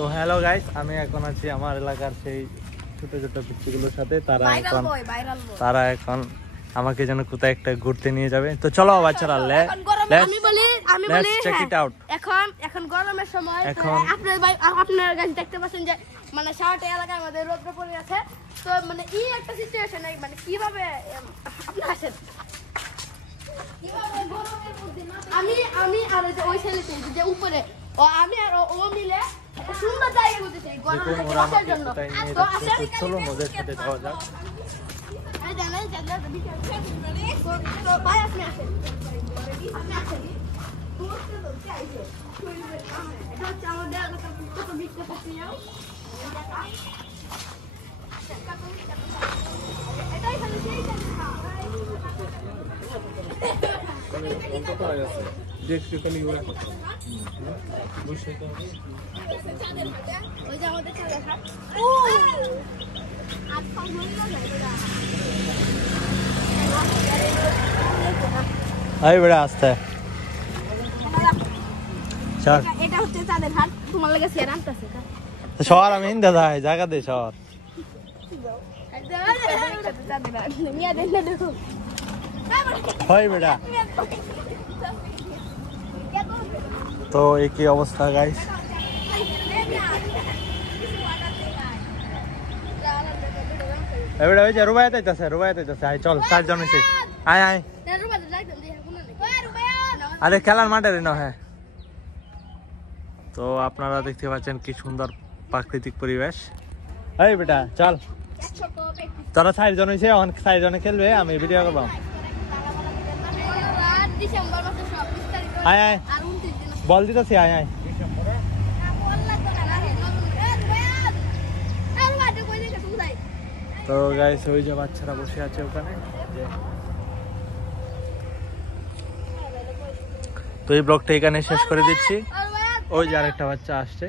তো hello guys, আমি এখন আছি আমার এলাকার সেই ছোট ছোট পিচ্চিগুলোর সাথে। তারা এখন আমাকে যেন কোথায় একটা ঘুরতে নিয়ে যাবে। তো চলো বাচ্চারা, লেটস চেক ইট আউট। এখন গরমের সময় আপনারা গাছ দেখতে পাচ্ছেন যে মানে সারাটা এলাকার মধ্যে রোদ পড়ে আছে। তো মানে এই একটা সিচুয়েশন, মানে কিভাবে আপনি আসেন, আমি আর ওই ছেলেটি যে উপরে ও আমি আর ও মিলে একটা সুন্দর জায়গা করতে চাই গরমের জন্য। চলো ওদের সাথে যাওয়া যাক। তো ভাই আপনি আসেন, আপনি আসেন। এটা হচ্ছে আমাদের এলাকার কত বিখ্যাত প্রিয় এটাই হলো সেই জায়গা। ওই যে আমাদের চাঁদের ঘাট। বেড়া আসতে এটা হচ্ছে চাঁদের ঘাট। তোমার লাগে সেরা আনতেছে শহর, আমি দাদা জায়গা দে শহর। বেড়া তো একই অবস্থা গাইস। এবারে ওই যে রুবাইতে যাইতেছে, আয় চল 4 জন হইছে, আয় আয়। আরে খেলার মাঠে রে না। হ্যাঁ, তো আপনারা দেখতে পাচ্ছেন কি সুন্দর প্রাকৃতিক পরিবেশ। এই বেটা চল, তোরা 4 জন হইছে, এখন 4 জনে খেলবে, আমি ভিডিও করব। আয় আয়, বল দিতেছি, আয় আয়। তো গাইস ওই যে বাচ্চারা বসে আছে ওখানে। তো এই ব্লগটা এখানে শেষ করে দিচ্ছি। ওই যে আরেকটা বাচ্চা আসছে।